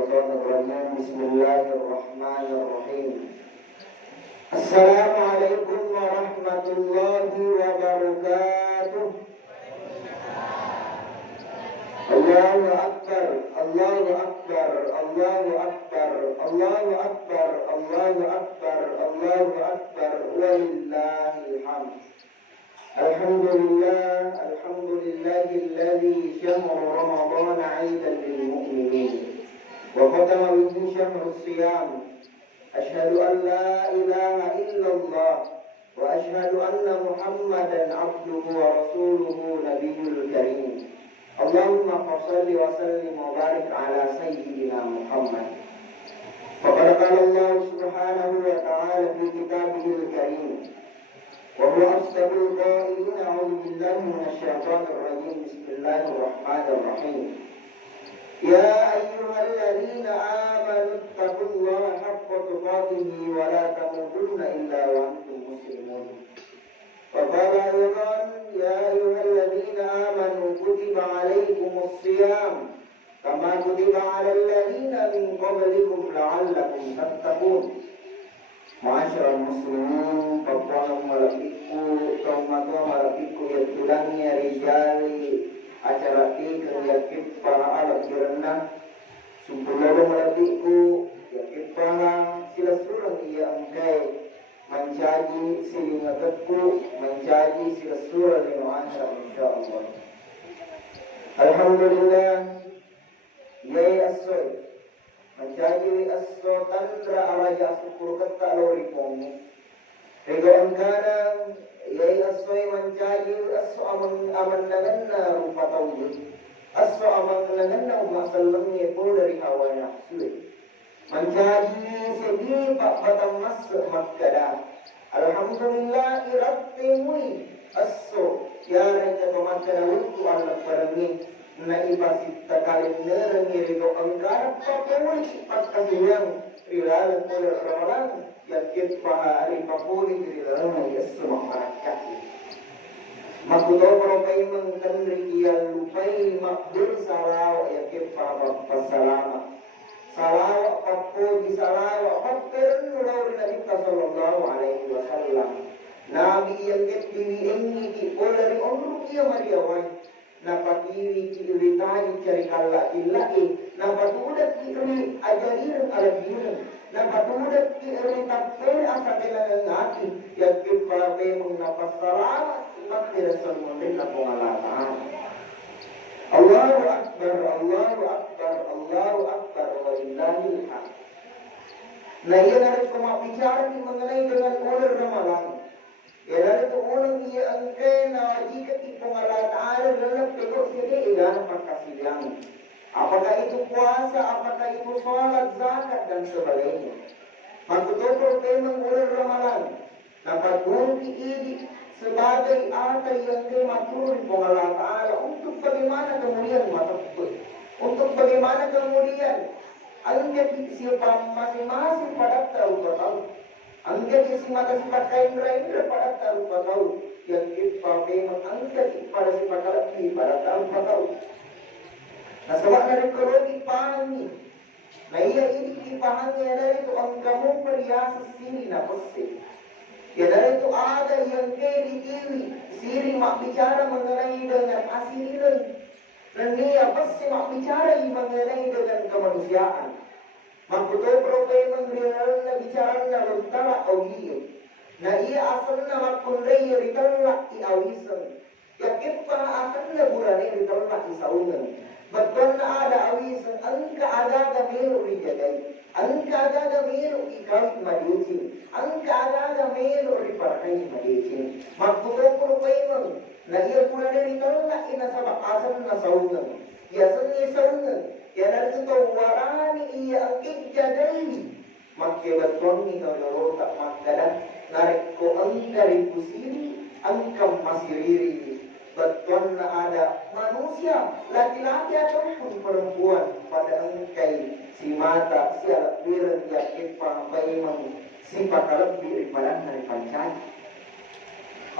الشيطان الرجيم بسم الله الرحمن الرحيم السلام عليكم ورحمة الله وبركاته. الله أكبر الله أكبر الله أكبر الله أكبر الله أكبر الله أكبر ولله الحمد. الحمد لله الذي شهر رمضان عيدا للمؤمنين وختم به شهر الصيام. أشهد أن لا إله إلا الله وأشهد أن محمدا عبده ورسوله نبي الكريم. اللهم صل وسلم وبارك على سيدنا محمد. فقد قال الله سبحانه وتعالى في كتابه الكريم وهو أصدق القائلين أعوذ بالله من الشيطان الرجيم بسم الله الرحمن الرحيم. يا أيها الذين آمنوا اتقوا الله حق تقاته ولا تموتن إلا وأنتم مسلمون. وقال أيضا يا أيها الذين آمنوا كتب عليكم الصيام كما كتب على الذين من قبلكم لعلكم تتقون. Ma'asyiral muslimin, Bapak malakiku, kaum matua malakiku ya tulangnya rijali acara tiga yakib para alat kirana sumpulolo malakiku yakib para sila surang iya angkai mencaji silingatatku mencaji sila surang yang ma'asyar insyaallah. Alhamdulillah yai as-soy menjadi as-sotandra araja syukur kata lori pomi regon kana yai as-soy menjadi as-aman nanganna rupa tawud as-aman nanganna masallamnya pun dari hawa nafsu menjadi segi pak batang mas makkada. Alhamdulillah irattimui as-so ya reka pemakkada wutu Allah barangnya na ibasit takalin nereng ito ang garap papuli pagkasiyang rilalang mula ramalan yakit pahari papuli rilalang yes sumakarakak makuto pero kay mangkanri iyal lupay makdul salaw yakit pasalama salaw papuji salaw papirin nulaw rin nabi sallallahu alaihi wasallam nabi yakit diliingi di olari onruk iya mariaway napatiri kiulitai cari kala illai napatudat kiuli ajarin alabirin napatudat kiuli tapir asakela ngati yakib parabe mengapasara makdir sallallahu alaihi Allahu akbar Allahu akbar Allahu akbar walillahil hamd. Nah ia dari pembicara mengenai dengan ular ramalan. Yaitu orang ia angkai nawajika ipungalat ala dalam peluk sini ilan perkasilan. Apakah itu puasa, apakah itu sholat, zakat dan sebagainya. Maksudnya memang ular ramalan. Dapat bunti ini sebagai arti yang dimatur ipungalat ala untuk bagaimana kemudian matapun. Untuk bagaimana kemudian angkat siapa masing-masing pada tahu. Angkat isi mata sifat indra pada tahu yang kita memang angkat pada sifat lebih pada tahu. Nah sebab dari ekologi pahami. Nah ia ini dipahami dari itu kamu perhiasan siri nafsi. Ya dari itu ada yang kiri siri mak bicara mengenai dengan asirin. Dan dia pasti mak bicara mengenai dengan kemanusiaan. Maksudnya problem mengenai bicara tentang audio. Nah ia asalnya makundai ditolak iawisan. Yakit para asalnya burani ditolak isaungan. Betul ada awisan, angka ada gamiru dijagai, angka ada gamiru ikawit madicin, angka ada gamiru diparkai madicin. Maksudnya problem. Nah ia burani ditolak ina sabak asalnya saungan. Biasanya saungan. Ya dari itu warani iya angkit jadai makke batoni kalau tak makada narik ko angkari kusiri angkam masiriri beton ada manusia laki-laki ataupun perempuan pada angkai si mata si alat biren yakit paham sifat lebih daripada dari pancai.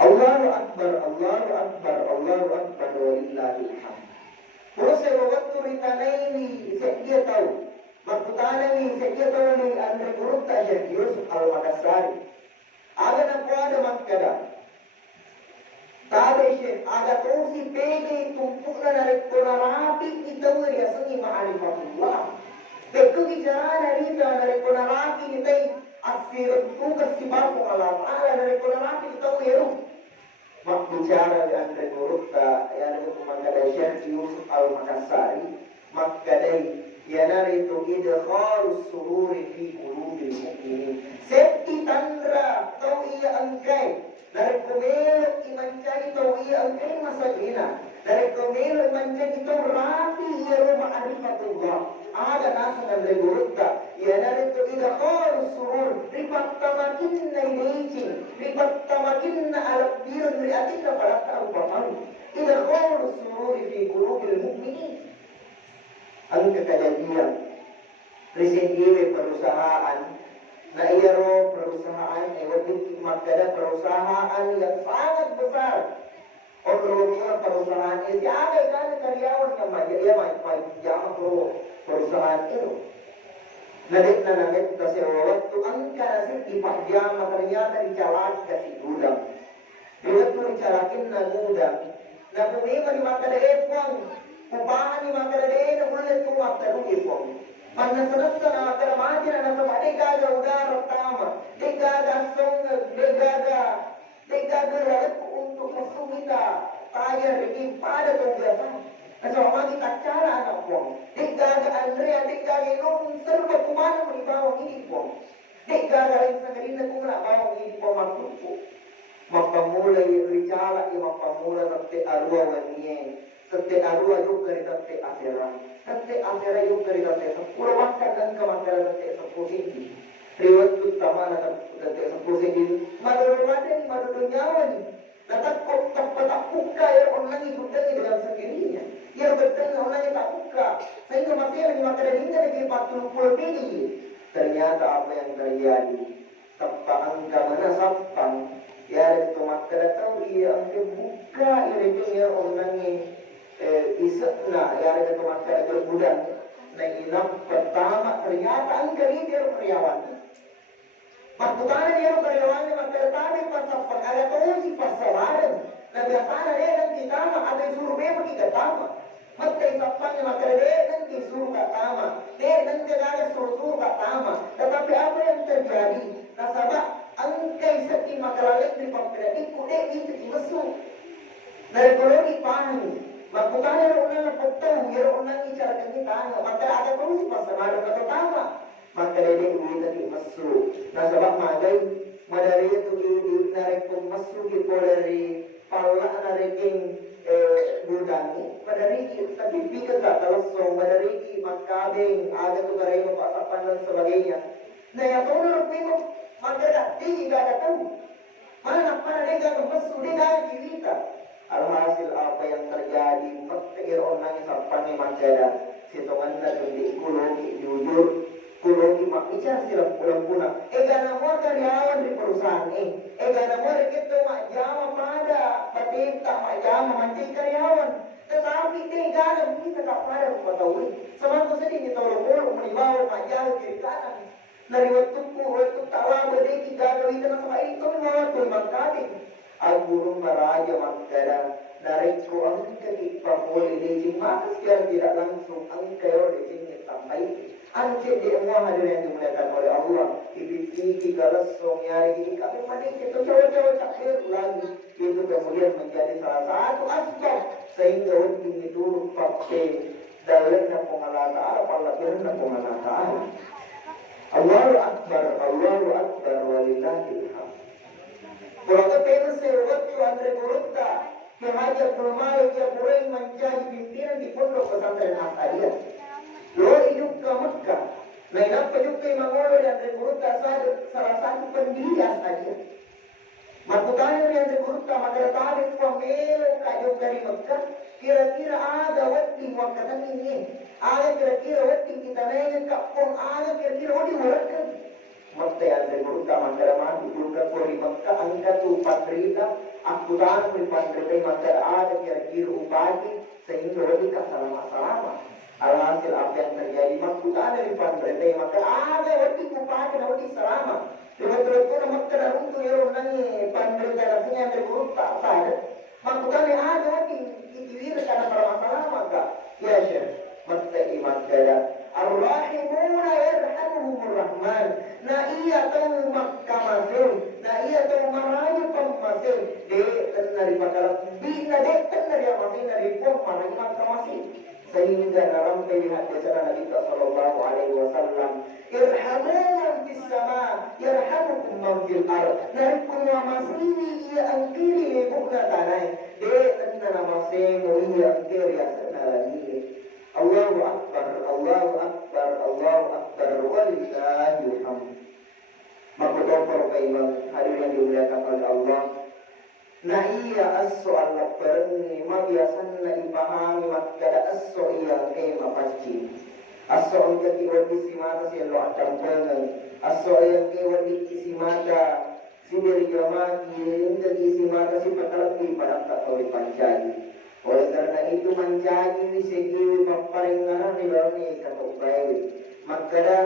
Allahu akbar Allahu akbar Allahu akbar walillahil hamd. Terus saya waktu ritana ini, dia tahu. dia tahu Andre Kurutta Syekh Yusuf Al-Makassari. Ada na po ada magkada. Tabi Syekh, ada tahu si pegi tumpuk na narik ko na rapi itaw ya sungi ma'arifatullah. Beku bicara dari narik ko na rapi itay akhir tugas si Bapa Allah Ta'ala narik ko na rapi itaw ya. Mak bicara di Andre Kurutta yang ada magkada Syekh Yusuf Al-Makassari. Magkadai yanaritu idkhalus sururi fi qulubil mu'minin. Septi tandra tau iya angkai dari kumelo imancai tau iya angkai masagina dari kumelo imancai tau rapi iya rumah arifatullah. Ada nasa Andre Kurutta yanaritu idkhalus surur ripat tamakinna ilayki ripat tamakinna alab birun riatika falata al-batal idkhalus sururi fi qulubil mu'minin. Ang kekejadian presiden perusahaan na iyaro perusahaan waktu magkada perusahaan yang sangat besar orang perusahaan itu ada kan karyawan yang mai jama perusahaan itu nadik kasi waktu angka nasi ipajama ternyata dicalak kasi gudang waktu dicalakin na gudang na pumima di magkada epon upahan ni magkada na bulan itu waktu ipon Panasanasa na karamahan na nasa degaga udara tama, degaga songa, degaga lalat untuk masumita, kaya rin pada tugasan. Nasama kita cara anak po, degaga Andrea, degaga nung serba kumana mo ibawang ini po, degaga rin sa kanina kung nabawang ini po magtupo. Mapamulay ricala, mapamulay ng arwa waniye. Sete arua yuk dari sete akhirat yuk dari sete sepuluh makan dan kemakaran sete sepuluh ini riwayat utama nak sete sepuluh ini madul nyawa ni dapat tak buka ya orang itu dengan sendirinya ya betul orang yang tak buka sehingga masih lagi makanan ini lagi 40 ini ternyata apa yang terjadi sampai angka mana sampai ya itu makanan tahu ia angka buka ya orang ini isna yang ada kematian berbulan na inam pertama ternyata angkari dia karyawan makutana dia karyawan makatane pasapang ada tahu si pasawaran na biasanya dia kan kita ada suruh memang kita tama matai sapanya makade kan disuruh tama dia kan jaga suruh tama tetapi apa yang terjadi nasabah angkai seti makalalik di pakredi kude itu dimasuk dari koloni pahami Makutanya orang potong, ya orang bicara dengan tanya, maka ada terus pasal kata tama, maka dia ini tadi masuk. Nah sebab magai, madari itu di narik masuk di polari, pala narikin budani, madari tapi pikir tak telasong, madari makabeng, ada tu garai mapasapan dan sebagainya. Nah yang tahu orang memang maka dia tidak tahu, mana dia tidak masuk, dia tidak cerita. Alhasil apa yang terjadi fakir orang yang sampai macada sitongan na kundi kulogi jujur kulogi makicar silang pulang gana mo karyawan di perusahaan gana mo kita majama pada patita majama manti karyawan tetapi gana kita tak pada ketahui sama ko sedih ni tolong menibawa majal kiri kanan dari waktu tawa berdeki gana kita sama itu waktu makabing Al-Burung Maraja Magdala dari ko ang kikipapuli ni maka siya tidak langsung ang kayo di sini tambay ang di mo hadir yang dimuliakan oleh Allah ibiti galasong yari kami mandi itu cowok-cowok cair lagi itu kemudian menjadi salah satu aspek sehingga ini turut pakai dalam pengalata Allah palabir pengalata Allahu Akbar walillahil hamd. Berapa famous waktu Andre Kurutta yang Haji Abdul Malik yang mulai menjadi pimpinan di pondok pesantren Ahmadiyah. Lalu hidup ke Mekah. Nah, kenapa juga Imam Maulid Andre Kurutta salah satu pendiri Ahmadiyah. Makutanya Andre Kurutta maka tarik pemelo kayu dari Mekah. Kira-kira ada waktu wakatan ini. Ada kira-kira waktu kita naik kapung. Ada kira-kira waktu mereka. Maka yang Kurutta maka juga kori Mekah angka tu patrita. Aku tahu di patrita maka ada kira-kira upati sehingga lebih salama-salama. Alhasil apa yang terjadi maksudnya dari pandai maka ada waktu kupake na waktu selama. Terus ko na magkana runto yero nang pandai rasanya berurut tak ada. Maksudnya ada waktu ikiwir karena masalah maka ya Syekh maksudnya magkana Ar-Rahimuna yarhamuhumur Rahman. Na iya tahu makkamasin, na iya tahu marayu pamasin. De dari pakaran bina de dari amasin dari pom marayu makkamasin. Sehingga dalam pilihan dasar Nabi sallallahu alaihi wasallam, irhamu man fis sama, yarhamukum man fil ard. Dari kumwa masini ia angkiri bukna tanai. De tanna masin ia angkiri asanalani. Allahu akbar, Allahu akbar, Allahu akbar, walillahil hamd. Maka para imam hadirin yang dimuliakan oleh Allah. Nah iya as-soal lakbarni ma biasanna ipahami matkada as-soal yang kema pasti. As-soal yang kiwadi simata siya lo atampangan. As-soal yang kiwadi isimata si berjamati yang isimata si patalaki pada tak tahu pancagi. Oleh karena itu menjadi segiwi paparingan di dalam kata baik. Maka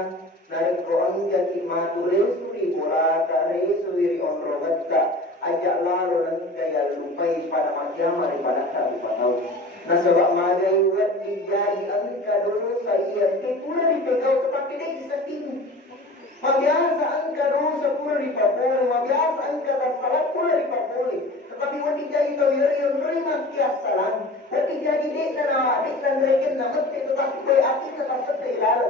narik koang jadi madure suri borata resuri onrogatta ajak lalu nanti kaya lupai pada makiam daripada tak lupa tahu. Nah sebab magai buat dijadi angka dulu saya pura dipegau tetapi dia bisa tinggi. Mabiasa angka dulu sepuluh dipapuli, mabiasa angka salah pula dipapuli. Tetapi waktu jadi tawir yang terima kiasalan, waktu jadi dek dan reken mesti tetapi kue api tetap seperti lalu.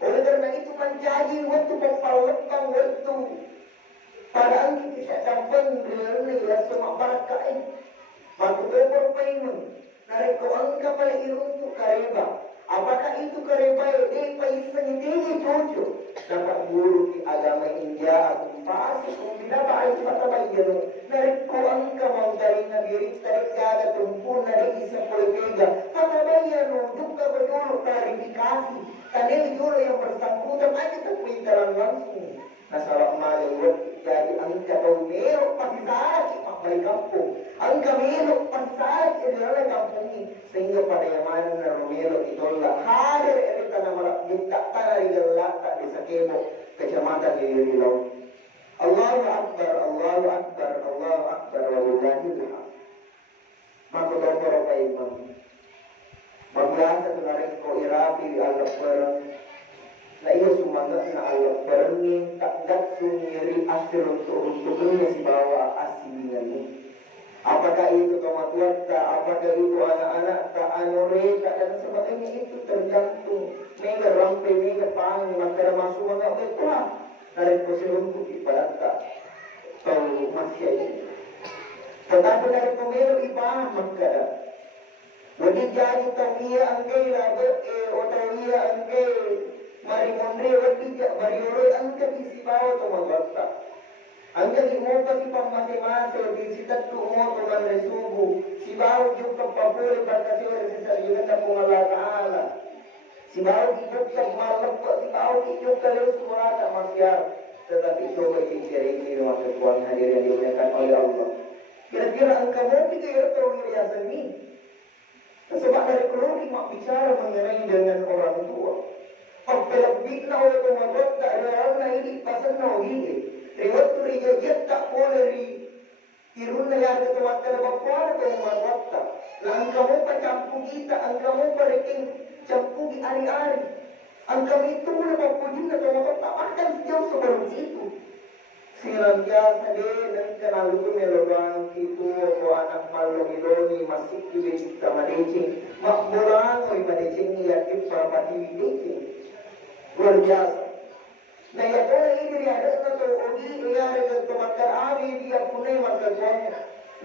Oleh karena itu menjadi waktu pempalekang waktu pada angki kisah dampang dari semua barakah ini. Waktu berpaiman, narik ko angka paling iruntuk kareba. Apakah itu kareba yang paisang tinggi cucu? Dapat guru di agama India atau fasik tidak baik kata bayyano narik ko angka mau dari nabi tarik jaga tumpun dari isa politika kata bayyano juga berjuluk klarifikasi kanil julu yang bersangkutan aja terpintaran langsung nah salah malewat jadi angka tahu merok pasti salah pak balik kampung angka merok pasti salah jadi oleh kampung ini sehingga pada yang mana romero ditolak hadir dari tanah malak minta tanah digelak tak bisa kemo kecamatan di Rilau. Allahu Akbar, Allahu Akbar, Allahu Akbar, walillahil hamd. Maka para imam magbiasa tunarin ko irapi Allah barang na iyo sumangat na Allah barang ni takdat sumiri asir untuk niya si bawa asilingan ni. Apakah itu kematuata, apakah itu anak-anak, tak anoreka dan sebagainya itu tergantung. Mega rampai, mega pangi, maka masuk mga betul. Dari posisi untuk ibadah tahu masih ini. Tetapi dari pemilu ibadah maka jadi jadi tawiyah angkai lagu tawiyah angkai mari mondre wadi mari orang angkai isi bawa tu magwasta. Angkai di muka si pamase-mase di sitat tu mo tu man resubu si bawa juga papuri pada siwa sisa yunda pun Allah Taala. Si bawa hidup yang malam kok si bawa hidup kalau semua tak masyar. Tetapi coba pikir ini masa tuan hadir yang dimuliakan oleh Allah. Kira-kira engkau mau pikir atau hiasan ini? Sebab dari keluarga mak bicara mengenai dengan orang tua. Apabila bina oleh pemadot tak ada orang ini pasal nawi. Lewat tu rejat tak boleh irun yang ketawakal bapak atau pemadot tak. Engkau mau pacampu kita, engkau mau pereking campu di hari-hari. Angka itu lepas pujian atau tak akan jauh sebelum itu. Senantiasa dia dan kenal itu melorang itu atau anak malu miloni masih juga kita madecing. Mak bolang oi madecing yakin para pati madecing. Luar biasa. Nah ya boleh ini dia ada atau ogi dia ada temakar abi dia punai makar suami.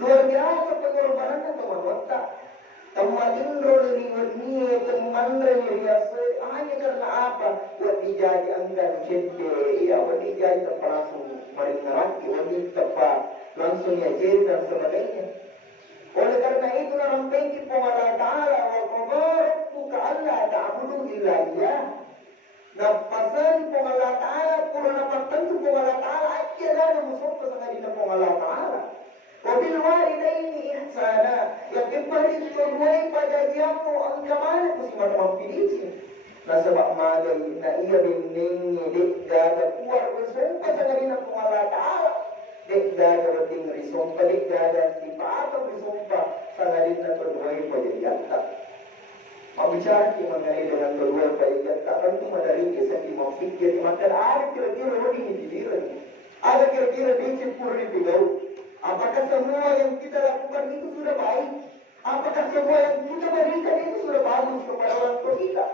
Luar biasa pengorbanan atau mawata. Tamatin roli warni teman biasa hanya karena apa? Wadi jadi anggan cende, ya wadi jadi tempat langsung meringarati, wadi tempat langsung ya jadi dan sebagainya. Oleh karena itu dalam pengki Allah Taala wa qadaratuka alla ta'budu illa iyyah. Nah pasal Allah Taala kurang apa tentu Allah Taala aja lah musuh sangat di Allah Taala. Wabil walidaini ihsana. Yang keparin tuduai pada diamu ang kamana ko si matamapilisin. Nasabak magay na iya bining dik gada kuwar resumpa sa ganina pumalataala. Dik gada wating resumpa, dik gada si paatong resumpa sa ganina na tuduay pada diata. Pembicara mengenai dengan kedua baiknya tentu madari kisah di memfikir maka ada kira-kira ini di diri ada kira-kira di simpur di bidau apakah semua yang kita lakukan itu sudah baik apakah semua yang kita berikan itu sudah bagus kepada orang tua kita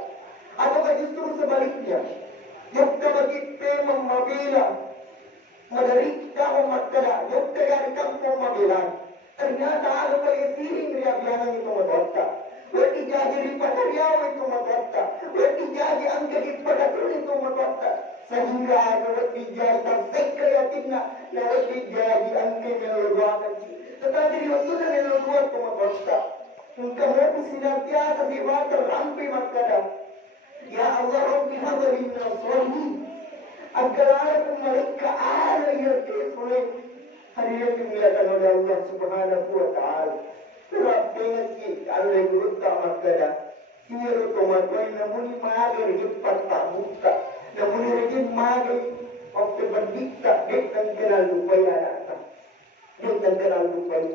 ataukah justru sebaliknya yukta bagi memang mabila madari kau makada yukta yang kampung mabila ternyata ada pelisiring dia bilang itu madota Wati jadi pada riaw itu matotta, wati jadi angka di pada turun itu matotta, sehingga ada wati jadi tasik kreatifnya, na wati jadi angka meluruhkan. Tetapi di waktu yang meluruhkan itu matotta, engkau mau senantiasa dibatar rampi makada. Ya Allah Rabbi hadirin nasrani, agar aku mereka ada yang kesulitan. Hari ini dimuliakan oleh Allah Subhanahu Wa Taala. Sebab dengan Allah berutama makada, kira tomatoi namun mager cepat tak buka, namun lagi mager waktu berdikta dekan kenal lupai anak, dekan kenal lupai.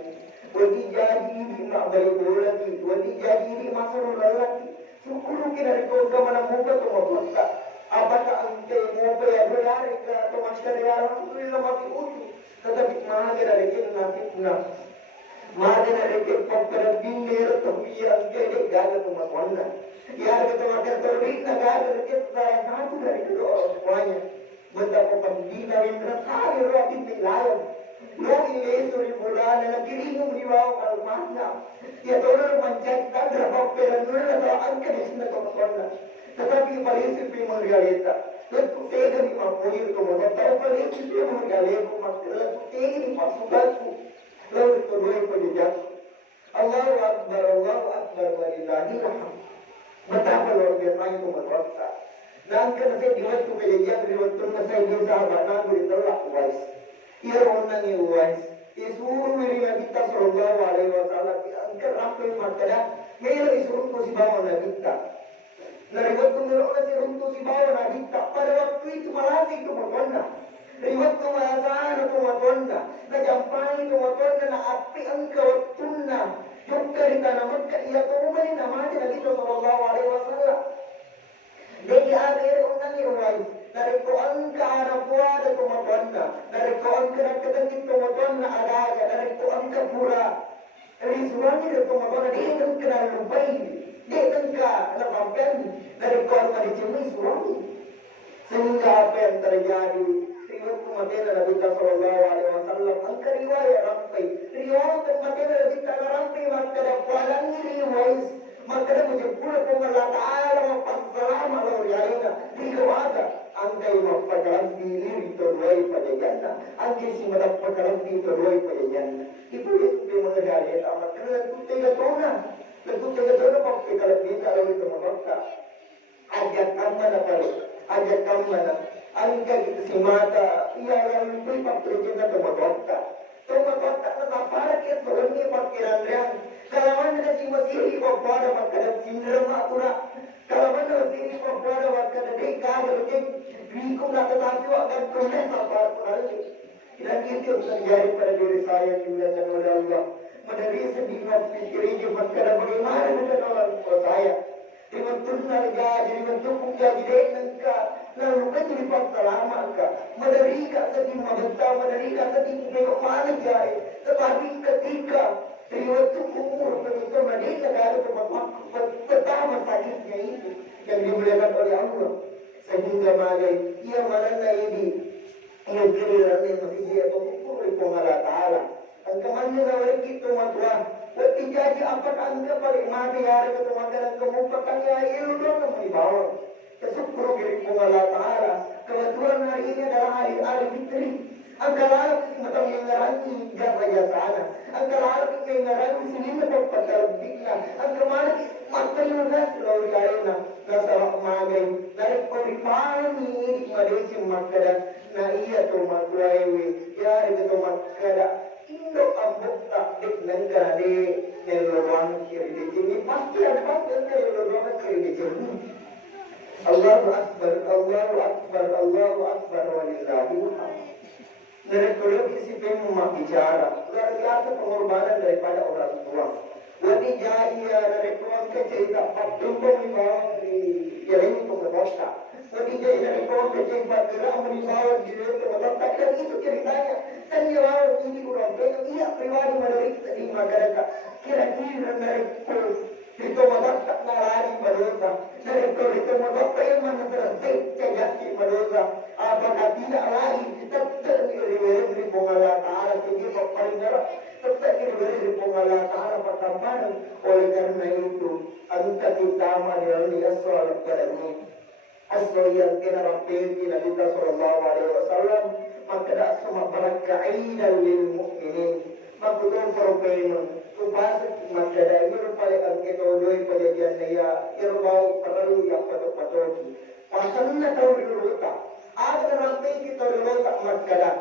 Wadi jadi di mak bayi lagi, wadi jadi di masalah lelaki. Syukur kita dari kau mana muka tu mabuka. Apakah engkau muka ya berlari ke atau masyarakat ya alhamdulillah masih utuh, tetapi mager dari kita fitnah. Madana reke pakkara binneera tohiya angede gaga tuma wanda yaga tuma katorina gaga reke tsara naatu reke wanya benda popandina vendra sare roti milayo logi lesuri bulana na kiringu riwao kalmana ya torar pancai tandra pappera nurna ta anka desna tuma wanda tetapi parisi pi manggaleta tu tega ni mapoir tuma wanda parisi pi manggaleta makala tu tega ni pasukanku lalu kedua penjejak Allahu Akbar walillahil hamd. Betapa luar biasanya itu merasa. Dan karena saya di waktu penjejak di waktu saya di sahabat Nabi ditolak uais. Ia orang yang uais. Disuruh dari Nabi kita Sallallahu Alaihi Wasallam. Angkat rapi makada. Melo disuruh tu si bawa Nabi kita. Dari waktu melo si runtuh si bawa Nabi kita. Pada waktu itu malah itu berkona. Riwat kumasana kumatonda na jampai kumatonda na api angka watunna yukka di tanah Makkah ia kumai nama Nabi sallallahu alaihi wasallam. Jadi akhir unang irwai dari ko angka ana puada kumatonda dari ko angka nakatangit kumatonda agaga dari ko angka pura risuani dari kumatonda di angka lupai di angka lapamkan dari ko angka dicemui suami sehingga apa yang terjadi Matena Nabi Sallallahu Alaihi Wasallam angka riwayat rampai riwayat matena Nabi rampai maka dapat riwayat maka dah menjemput Allah Taala passalama lalu yarina riwayat angka yang pakaran diri terway pada jannah angka si mendapatkan diri terway pada jannah itu yang mengenai amat kerana tu tega tona pakai kalau kita lalu itu mereka ajak kamana pada ajak kamana angka si mata ia yang lebih pakai kita tomakotta na sapara ke tolongi pakiran yang kalau mana si masih pada pakai sindrom atura kalau mana si pada pakai deka berjeng riku nak tetapi akan proses sapar kali dan itu terjadi pada diri saya juga dan oleh Allah mendari sedih fikir pakai bagaimana dengan orang tua saya dengan tunnal jadi dengan tukung jadi nengka lalu kan jadi pasal lama ka menderita sedih mabenta menderita sedih memang mana jaya tetapi ketika riwayat umur begitu menderita dari pertama sakitnya itu yang dimuliakan oleh Allah sehingga magai ia mana ini ia kira yang masih dia mengukur di Allah Taala angkamannya nawar kita matwa waktu jadi apakah anda paling mati hari itu makanan kemukakan ya ilmu kamu dibawa kesyukur diri Allah Ta'ala kebetulan hari ini adalah hari fitri angkala macam yang ngerangi jaga sana angkala yang ngerangi sini macam pasal bikna angkala materi udah selalu lainnya nasalah magai dari perifani madesi makada na iya to matwaewe ya itu makada Indo ambok tak dik nanggade nelorong kiri di sini pasti ada pasti nelorong kiri di sini. Allahu Akbar, Allahu Akbar, Allahu Akbar, walillahil hamd. Dari isi pemma bicara, luar biasa pengorbanan daripada orang tua. Wadi jaya dari keluarga cerita tumpang di bawah di jalan pengerosta. Wadi jaya dari keluarga cerita gerak di bawah di jalan pengerosta. Dan itu ceritanya. Saya bawa ini kurang iya pribadi menarik di masyarakat. Kira-kira dari itu masyarakat nalari madosa. Dari itu masyarakat yang mana terhenti cegaki madosa. Apakah tidak lain tetap diri Allah Ta'ala sehingga paparinara tetap diri Allah Ta'ala perkampanan. Oleh karena itu anta kita menjalani asal pada ini asal yang kena rapi Nabi Sallallahu Alaihi Wasallam maka dah semua barakainan lil mukminin maka tu problem kupas maka dah ini pada angkat orang pada jannah yang perlu yang patut-patuti pasalnya tahu dulu tak ada rapi kita dulu tak maka dah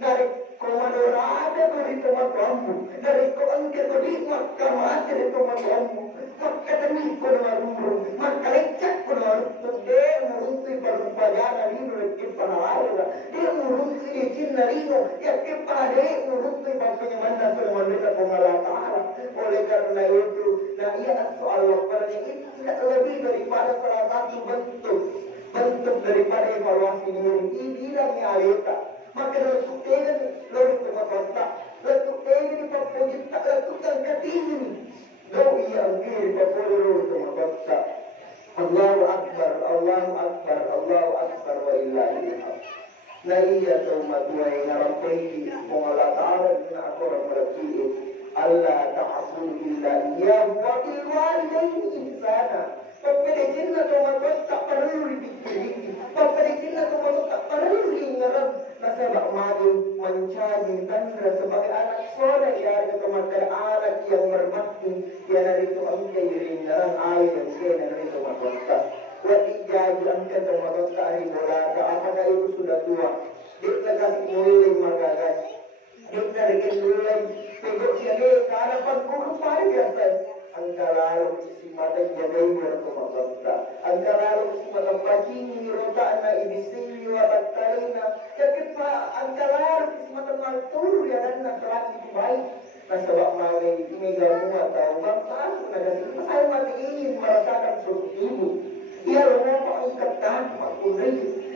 dari komando ada dari teman kamu dari angkat dari maka masih dari teman kamu maka demi kono maka lecak kono dia murunti berbayar ini kepanawara dia murunti di Cina rino ya kepada murunti bapaknya mana selama Allah Ta'ala. Oleh karena itu nah ia soal waktu ini tidak lebih daripada salah satu bentuk daripada evaluasi diri ini bilangnya aleta maka letuk ini letuk mata letuk ini papujit tak letuk yang ketini lalu ia angkir papujit letuk mata Allahu Akbar Allahu Akbar Allahu Akbar wa illahil hamd. Na iya tumatway na rampay kung Allah Ta'ala na ako ramarakiin Allah ta'abudu illa iyahu wa bil walidayni ihsana. Pagpilitin na tumatway tak perlu dipikirin. Pagpilitin na tumatway tak perlu diingaran na sabak maging mancaging tanda sebagai anak soleh ya tumatway anak yang berbakti ya narito ang kairin narang ayon ang kaya narito matway. Wati jadi angkat tumatway ka hari mula ka apakah itu sudah tua dia kasih muling magagas dia narikin muling pegok siya karapan kung pari biasa angka lalu si mata jagai bertumatway angka lalu si mata pacini rota na ibisili watak kalina yakit pa angka lalu si mata malturu ya dan nasalat itu baik nasabak mali ini gamu atau bangsa nagasih saya mati ingin merasakan suruh ibu ia lupa angkat tahan makundri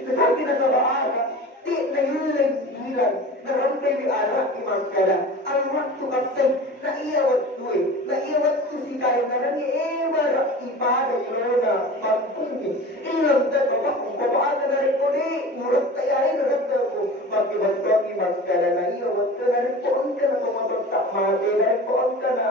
tetapi nasabak ada di nailan narampai di arah imam kada ang waktu kasih na iya waktu si kayo na ni barak ibadah ilona magpungi ilam ta bapak bapak na rin ko ni murat tayain na rin ko magibagtog imam kada na iya waktu na rin ko ang ka na tumatot tak mati na rin ko ang ka na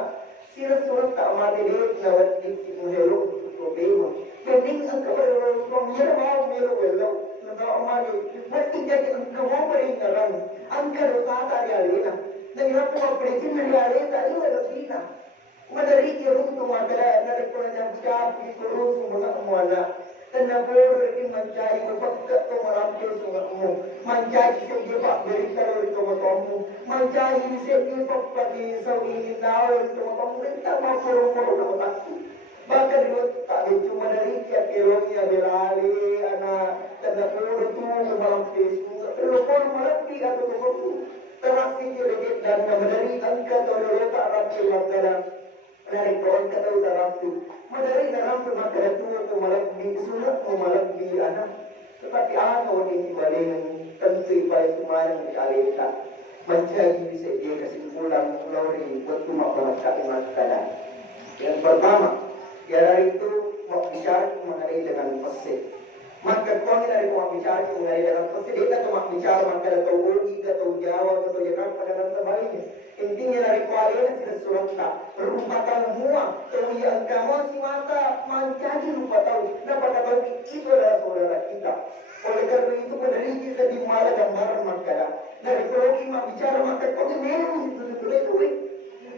sila surat tak mati dit na wakti muhelo problema kening ang kabarong pamira melo welo nagkaamali wakti jadi ang kawaparin na rin ang karusata realina nahirap po mapilitin na realita iyo alabina madari kirong tumatala na rin ko na niyang siyapi kurong mga umwana dan naboro rin manjay kapagka tumarampil sa mga umo manjay sa iyo pa berikaro rin tumatamu manjay sa iyo pa pati sa uinaw rin tumatamu rin tama puro-puro na mataki baka rin tak cuma dari tiap kirongnya berali anak dan naboro tu tumarampil pero puro malampi atau tumatamu terasi legit dan madari angka tolong tak rapi makara dari kawan kata udah rapi madari dalam makara tu malam di sunat malam di anak tetapi anak ini balik tentu baik semua di alita mencari bisa dia kesimpulan lori waktu masyarakat makara yang pertama dari itu mau bicara mengenai dengan pesik maka kau dari kau bicara mengenai dengan pesik dia cuma bicara makara teologi atau Jawa atau Jakarta dan sebaliknya intinya dari kualitas tidak surat berupa tahu semua yang kamu si mata mencari lupa tahu dapat tahu itu adalah saudara kita oleh karena itu dari kita di mana gambaran makara dari teologi mak bicara maka kau memang itu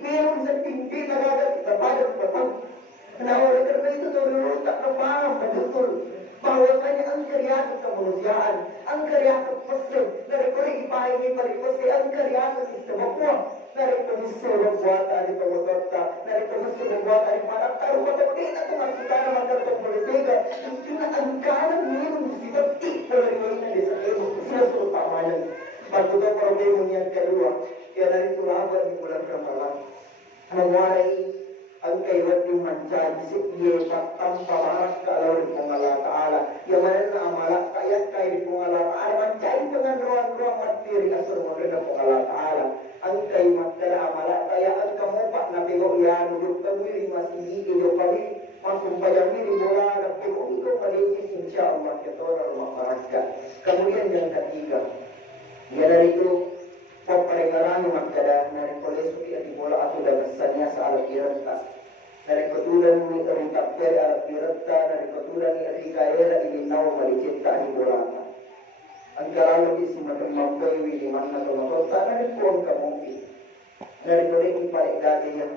memang setinggi negara kita pada tahu. Nah oleh karena itu saudara tak paham betul bahwasanya engkau riasan kemanusiaan, engkau riasan Muslim, dari kulit ipahingi pada Muslim, engkau riasan istimewah, dari Muslim membuat dari pemotota, dari Muslim membuat dari pada taruh pada benda tu maksudnya maka politika, kena engkau minum musibah dari mana desa ilmu, sila suruh pamalan. Maksudnya problem yang kedua, ia dari tulaban di bulan Ramadan, menguarai angkai wati mencari sekian tanpa marak kalau di Allah Taala yang mana amalan kaya di Allah Taala mencari dengan ruang-ruang materi asal mereka Allah Taala angkai materi amalan kaya angka mopak na pego ya duduk temui masih hidup kami masuk pajami di bola na pego itu maliki insyaallah kita orang masyarakat. Kemudian yang ketiga, ya dari itu peperangan magdala na polis di bola atau dasarnya saat iranta. Dari keturunan ni rintak alat diretta, dari keturunan ni rikaera ilinau malicita di bola. Angkara lagi si macam mampai di mana kalau dari puang kamufi. Dari kulit iparik dagingnya.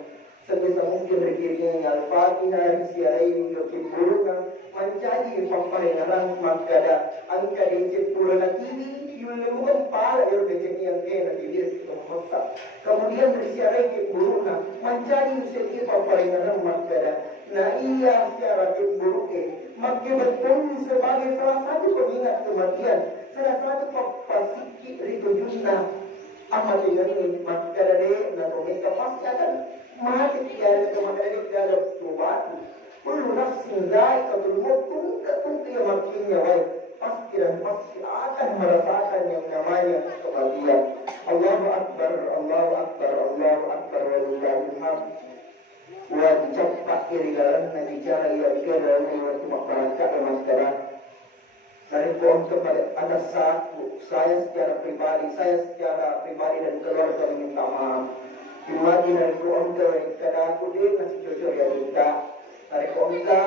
Sebisa mungkin berkirinya Al-Fatihah, siarai video kiburungan, mencari pamparingan magdala, angka di cipuran TV, yulung pala yang yang kena di diri kita. Kemudian bersiarai kiburungan, mencari sedikit pamparingan magdala. Nah iya siara kiburungan, makin betul sebagai salah satu pengingat kematian, salah satu pasiki ritujuna. Amat dengan ini magdala deh, nah mereka pasti akan mati tiada kematian tiada tubat. Kullu nafsin dha'iqatul maut, tentu yang makinnya baik pasti dan pasti akan merasakan yang namanya kematian. Allahu Akbar, Allahu Akbar, Allahu Akbar, walillahil hamd. Wa cepat irigalan bicara ia kira waktu masyarakat yang masyarakat. Dari pohon kepada atas saya secara pribadi dan keluarga meminta maaf. Dimana dari pohon kepada aku dia masih jujur ya kita. Dari konta,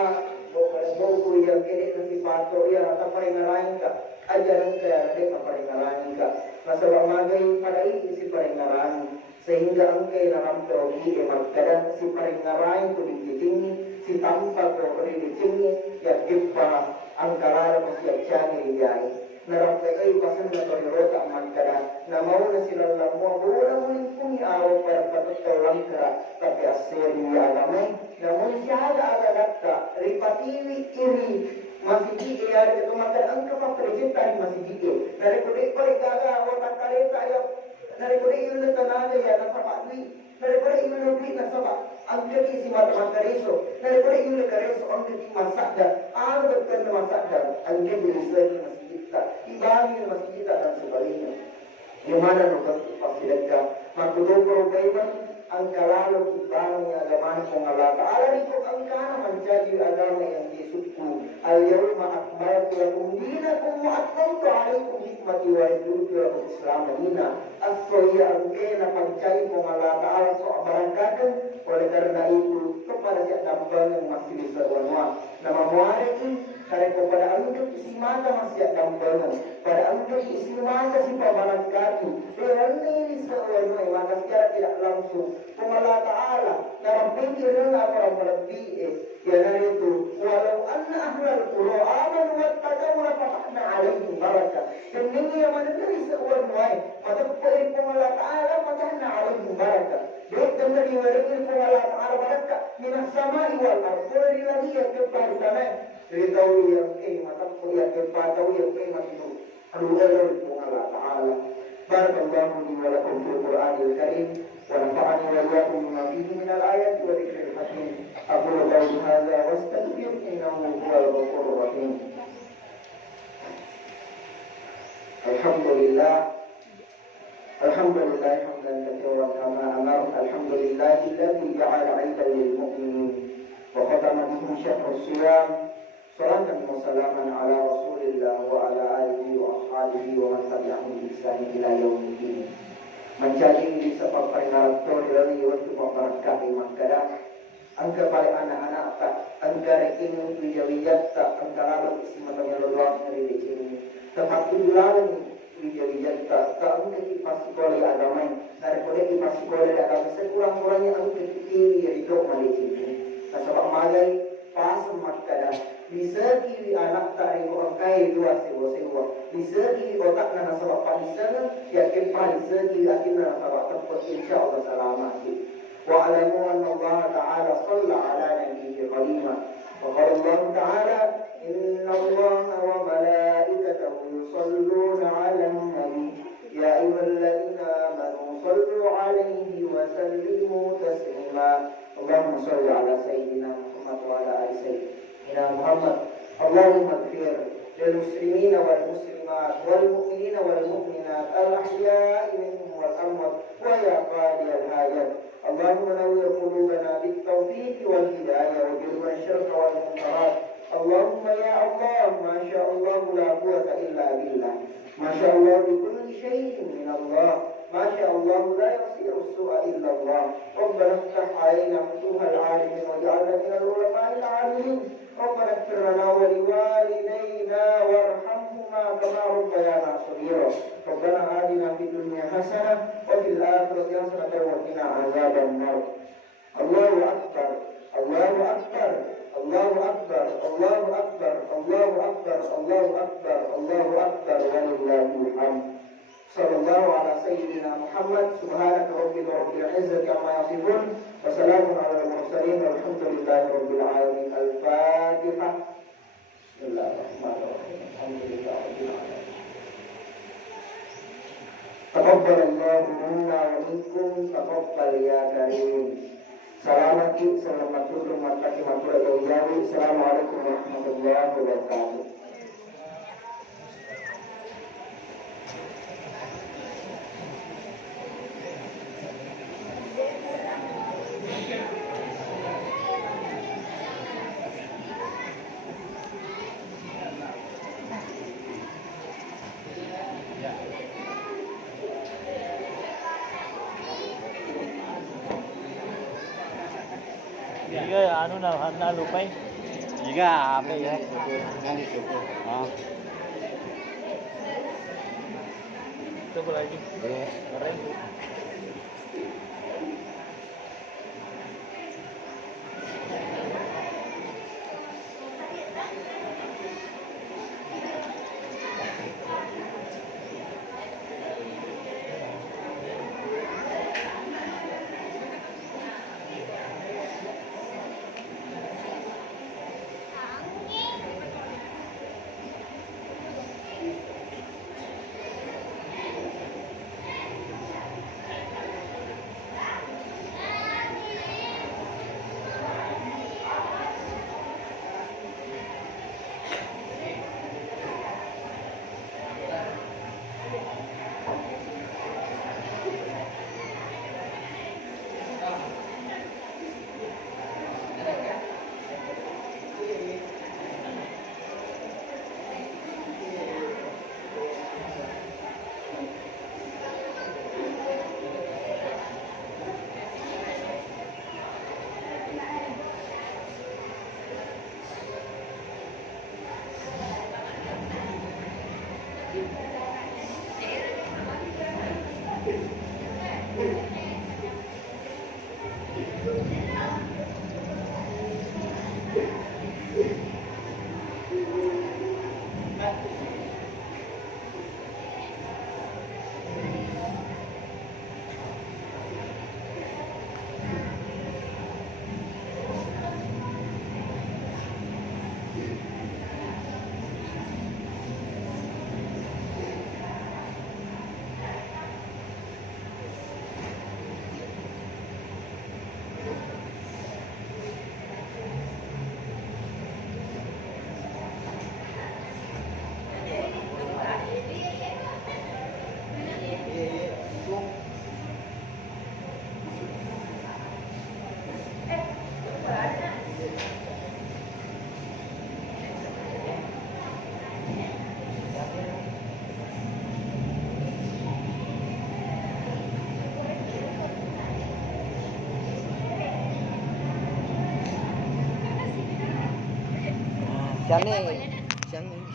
buku yang ini nanti patok ya, atau paling ngarahin ka, ajaran kaya ada paling ngarahin ka. Masalah magai pada ini si paling ngarahin, sehingga angkai dalam teori magdala si paling ngarahin tu dicingi, si tanpa teori dicingi, ya kipa angkara masih canggih jai. Narampai ay pasan na tornirota magdala, na mauna sila lamua, buwan mulipuni araw para patutawang kara, tapi aseri agamay, namun siya agak ripatiwi iri masih gigi ada itu maka angka paperjit tadi masih gigi dari kudik balik gaga otak kareta ya dari kudik itu tenaga ya nasabak dui dari kudik itu lebih nasabak angka isi mata reso dari kudik itu kareso angka di masakda ada betul masakda angka di masjid kita ibami masjid kita dan sebagainya gimana nukat pasti dekat makudul perubahan angka lalu ibang agama kong Allah Ta'ala itu angka menjadi agama yang disebut al-yawma akmaltu lakum dinakum wa atmamtu alaikum hikmati wa raditu lakum Islam dina as-soya angkena pancai kong Allah Ta'ala so barangkatan oleh karena itu kepada siap dampak yang masih bisa wanwa nama muariki karena kepada angka isi mata masih dampak pada angka isi mata si pabarangkatu dengan ini sewanwa maka secara tidak langsung Allah Ta'ala dalam pikiran orang melebih yang itu walau anna ahlal qura amanu wattaqaw la fatahna alaihim barakah dan ini yang mana dari seorang wae maka dari Allah Ta'ala fatahna alaihim barakah dan dari Allah Ta'ala barakah minas samai wal ardh dari lagi yang kepada tanah tahu yang maka yang kepada yang itu Allah Ta'ala barakallahu li wa lakum fil Qur'anil Karim ونفعني وإياكم بما فيه من الآيات والذكر الحكيم أقول قولي هذا واستغفر إنه هو الغفور الرحيم الحمد لله حمدا كثيرا كما أمر الحمد لله الذي جعل عيدا للمؤمنين وختم به شهر الصيام صلاة وسلاما على رسول الله وعلى آله وأصحابه ومن تبعهم بإحسان إلى يوم الدين mencari di sebab peringatan dari waktu masyarakat di Makkah angka balik anak-anak tak angka reking wijawiyat tak angka lalu semacamnya luar dari di sini tempat lalu wijawiyat tak angka kipas sekolah agama daripada kipas sekolah agama sekurang-kurangnya angka kiri hidup di sini sebab magai pasemat kada bisa kiri anak tari orang kai dua sewa bisa kiri otak nana sabak padisana ya kepa bisa kiri akin nana sabak tempat insyaallah selamat wa alamu anna Allah ta'ala shalla ala nabiyyi qalima wa qala Allah ta'ala inna Allah wa malaikatahu yusalluna 'alan nabi ya ayyuhalladzina amanu sallu 'alaihi wa sallimu taslima اللهم صل على سيدنا محمد وعلى ال سيدنا محمد اللهم اغفر للمسلمين والمسلمات والمؤمنين والمؤمنات الاحياء منهم والاموات ويا قاضي الحاجات اللهم نور قلوبنا بالتوفيق والهدايه وجنب الشرك والمنكرات اللهم يا الله ما شاء الله لا قوه الا بالله ما شاء الله بكل شيء من الله ما شاء الله لا يصير السوء إلا الله ربنا افتح علينا فتوح العالمين واجعلنا من العلماء العالمين ربنا اغفر لنا ولوالدينا وارحمهما كما ربيانا صغيرا ربنا آتنا في الدنيا حسنة وفي الآخرة حسنة وقنا عذاب النار الله أكبر الله أكبر الله أكبر الله أكبر الله أكبر الله أكبر الله أكبر ولله الحمد صلى الله على سيدنا محمد سبحانك ربك رب العزة عما يصفون وسلام على المرسلين والحمد لله رب العالمين الفاتحة بسم الله الرحمن الرحيم الحمد لله رب العالمين تقبل الله منا ومنكم تقبل يا كريم سلامك سلامة رحمتك مغفرة إلهي السلام عليكم ورحمة الله وبركاته Juga anu na lupay. Juga apa ya? Nanti cukup. Oh. Coba lagi. Keren.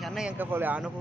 Siya na yung kapoleano po.